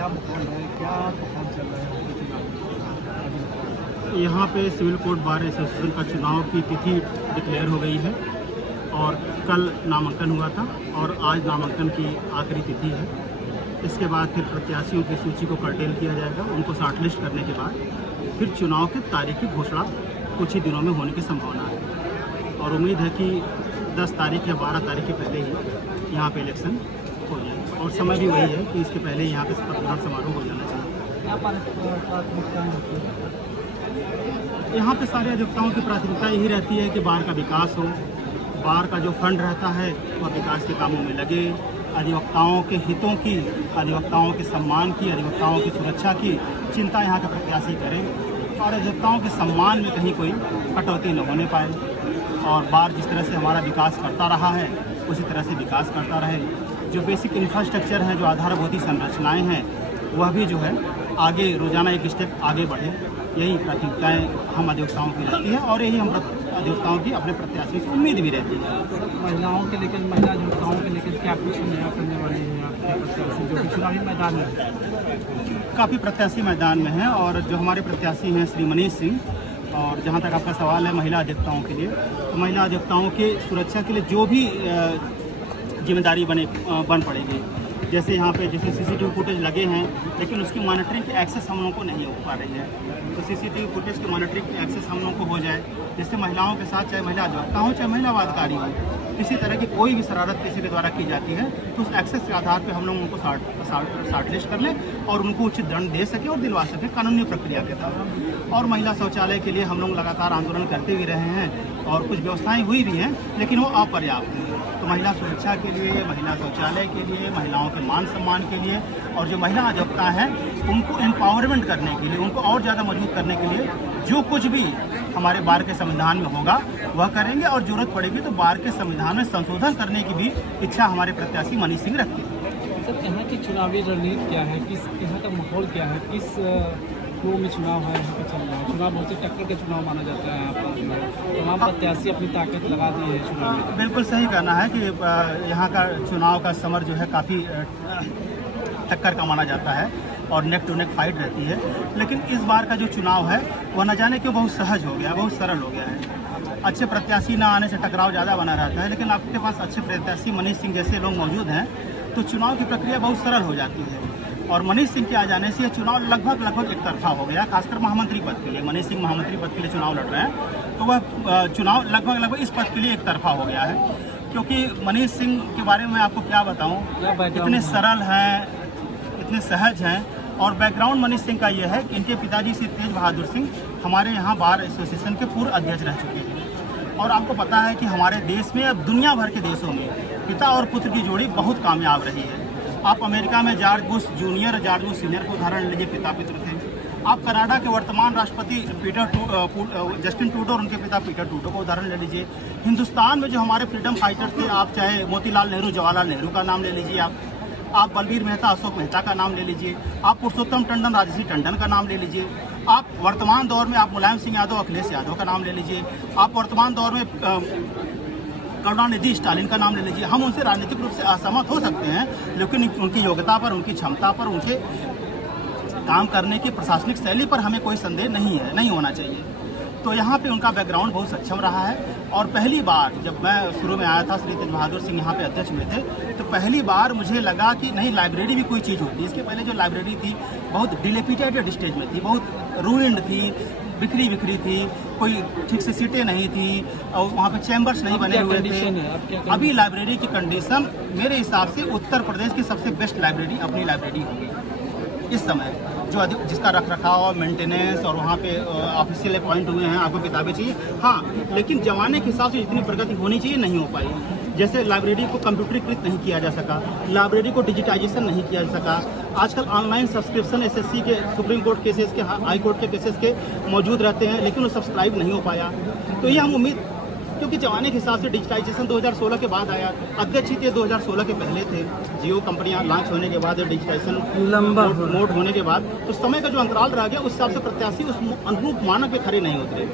क्या माहौल है, क्या माहौल चल रहा है चुनाव? यहाँ पे सिविल कोर्ट बार एसोसिएशन का चुनाव की तिथि डिक्लेयर हो गई है और कल नामांकन हुआ था और आज नामांकन की आखिरी तिथि है। इसके बाद फिर प्रत्याशियों की सूची को कर्टेल किया जाएगा। उनको शॉर्टलिस्ट करने के बाद फिर चुनाव की तारीख की घोषणा कुछ ही दिनों में होने की संभावना है और उम्मीद है कि 10 तारीख या 12 तारीख के पहले ही यहाँ पे इलेक्शन हो जाए और समय भी वही है कि इसके पहले यहाँ पे पत्रकार समारोह हो जाना चाहिए। क्या प्राथमिकताएं होती है? यहाँ पे सारे अधिवक्ताओं की प्राथमिकता यही रहती है कि बार का विकास हो, बार का जो फंड रहता है वह विकास के कामों में लगे, अधिवक्ताओं के हितों की, अधिवक्ताओं के सम्मान की, अधिवक्ताओं की सुरक्षा की चिंता यहाँ के प्रत्याशी करें और अधिवक्ताओं के सम्मान में कहीं कोई कटौती न होने पाए और बार जिस तरह से हमारा विकास करता रहा है उसी तरह से विकास करता रहे। जो बेसिक इंफ्रास्ट्रक्चर है, जो आधारभूत संरचनाएँ हैं, वह भी जो है आगे रोज़ाना एक स्टेप आगे बढ़े। यही प्राथमिकताएँ हम अधिवक्ताओं की रहती है और यही हम अधिवक्ताओं की अपने प्रत्याशियों से उम्मीद भी रहती है। महिलाओं के लेकर, महिला अधिवक्ताओं के लेकर क्या कुछ नया करने वाले हैं आपके प्रत्याशी जो कि चुनावी मैदान में? काफ़ी प्रत्याशी मैदान में हैं और जो हमारे प्रत्याशी हैं श्री मनीष सिंह, और जहाँ तक आपका सवाल है महिला अधिवक्ताओं के लिए, तो महिला अधिवक्ताओं के सुरक्षा के लिए जो भी जिम्मेदारी बन पड़ेगी, जैसे यहाँ पे जैसे सीसीटीवी फुटेज लगे हैं लेकिन उसकी मॉनिटरिंग की एक्सेस हम लोगों को नहीं हो पा रही है, तो सीसीटीवी फुटेज की मॉनिटरिंग की एक्सेस हम लोगों को हो जाए, जिससे महिलाओं के साथ चाहे महिला अधिवक्ता हो चाहे महिला वादकारी हो, किसी तरह की कोई भी शरारत किसी के द्वारा की जाती है तो उस एक्सेस के आधार पर हम लोग उनको शॉर्टलिस्ट कर लें और उनको उचित दंड दे सके और दिलवा सके कानूनी प्रक्रिया के तहत। और महिला शौचालय के लिए हम लोग लगातार आंदोलन करते भी रहे हैं और कुछ व्यवस्थाएं हुई भी हैं लेकिन वो अपर्याप्त हैं। तो महिला सुरक्षा के लिए, महिला शौचालय के लिए, महिलाओं के मान सम्मान के लिए और जो महिला अधिवक्ता हैं उनको एम्पावरमेंट करने के लिए, उनको और ज़्यादा मजबूत करने के लिए जो कुछ भी हमारे बार के संविधान में होगा वह करेंगे और जरूरत पड़ेगी तो बार के संविधान में संशोधन करने की भी इच्छा हमारे प्रत्याशी मनीष सिंह रखते हैं। सर, यहाँ की चुनावी रणनीति क्या है, किस यहाँ का माहौल क्या है, किस फ्लो में चुनाव है यहाँ पे चल रहा है? चुनाव बहुत ही टक्कर का चुनाव माना जाता है यहाँ पर, तमाम प्रत्याशी अपनी ताकत लगा दी है चुनाव में। बिल्कुल सही कहना है कि यहाँ का चुनाव का समर जो है काफ़ी टक्कर का माना जाता है और नेक टू नेक फाइट रहती है, लेकिन इस बार का जो चुनाव है वह न जाने क्यों बहुत सहज हो गया, बहुत सरल हो गया है। अच्छे प्रत्याशी न आने से टकराव ज़्यादा बना रहता है, लेकिन आपके पास अच्छे प्रत्याशी मनीष सिंह जैसे लोग मौजूद हैं तो चुनाव की प्रक्रिया बहुत सरल हो जाती है और मनीष सिंह के आ जाने से यह चुनाव लगभग एक तरफा हो गया। खासकर महामंत्री पद के लिए, मनीष सिंह महामंत्री पद के लिए चुनाव लड़ रहे हैं तो वह चुनाव लगभग इस पद के लिए एक तरफा हो गया है, क्योंकि मनीष सिंह के बारे में आपको क्या बताऊँ, इतने सरल हैं, इतने सहज हैं और बैकग्राउंड मनीष सिंह का ये है कि इनके पिताजी श्री तेज बहादुर सिंह हमारे यहाँ बार एसोसिएशन के पूर्व अध्यक्ष रह चुके हैं और आपको पता है कि हमारे देश में अब दुनिया भर के देशों में पिता और पुत्र की जोड़ी बहुत कामयाब रही है। आप अमेरिका में जॉर्ज बुश जूनियर और जॉर्ज बुश सीनियर को उदाहरण लीजिए, पिता पुत्र थे। आप कनाडा के वर्तमान राष्ट्रपति जस्टिन ट्रूडो और उनके पिता पीटर ट्रूडो को उदाहरण ले लीजिए। हिंदुस्तान में जो हमारे फ्रीडम फाइटर्स थे, आप चाहे मोतीलाल नेहरू, जवाहरलाल नेहरू का नाम ले लीजिए, आप बलबीर मेहता, अशोक मेहता का नाम ले लीजिए, आप पुरुषोत्तम टंडन, राजसी टंडन का नाम ले लीजिए, आप वर्तमान दौर में आप मुलायम सिंह यादव, अखिलेश यादव का नाम ले लीजिए, आप वर्तमान दौर में करुणानिधि स्टालिन का नाम ले लीजिए। हम उनसे राजनीतिक रूप से असहमत हो सकते हैं लेकिन उनकी योग्यता पर, उनकी क्षमता पर, उनके काम करने की प्रशासनिक शैली पर हमें कोई संदेह नहीं है, नहीं होना चाहिए। तो यहाँ पे उनका बैकग्राउंड बहुत सक्षम रहा है और पहली बार जब मैं शुरू में आया था, श्री तेज बहादुर सिंह यहाँ पे अध्यक्ष हुए थे, तो पहली बार मुझे लगा कि नहीं, लाइब्रेरी भी कोई चीज़ होती है। इसके पहले जो लाइब्रेरी थी बहुत डिलेपिटेटेड स्टेज में थी, बहुत रूइंड थी, बिखरी थी, कोई ठीक से सीटें नहीं थी और वहाँ पे चैम्बर्स नहीं बने हुए थे। अभी लाइब्रेरी की कंडीशन मेरे हिसाब से उत्तर प्रदेश की सबसे बेस्ट लाइब्रेरी अपनी लाइब्रेरी होगी इस समय, जो जिसका रखरखाव, मेंटेनेंस और वहाँ पे ऑफिशियल अपॉइंट हुए हैं, आपको किताबें चाहिए, हाँ, लेकिन जमाने के हिसाब से जितनी प्रगति होनी चाहिए नहीं हो पाई। जैसे लाइब्रेरी को कंप्यूटरीकृत नहीं किया जा सका, लाइब्रेरी को डिजिटाइजेशन नहीं किया जा सका। आजकल ऑनलाइन सब्सक्रिप्शन एसएससी के, सुप्रीम कोर्ट केसेस के, हाई कोर्ट के केसेस के मौजूद रहते हैं लेकिन वो सब्सक्राइब नहीं हो पाया। तो ये हम उम्मीद, क्योंकि जमाने के हिसाब से डिजिटाइजेशन 2016 के बाद आया, अध्यक्ष थे 2016 के पहले थे, जियो कंपनियां लॉन्च होने के बाद, डिजिटाइजेशन लंबा मोड होने के बाद, तो समय का जो अंतराल रह गया उस हिसाब से प्रत्याशी उस अनुरूप मानक पे खड़े नहीं उतरे।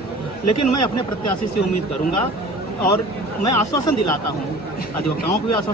लेकिन मैं अपने प्रत्याशी से उम्मीद करूंगा और मैं आश्वासन दिलाता हूँ, अधिवक्ताओं को भी आश्वासन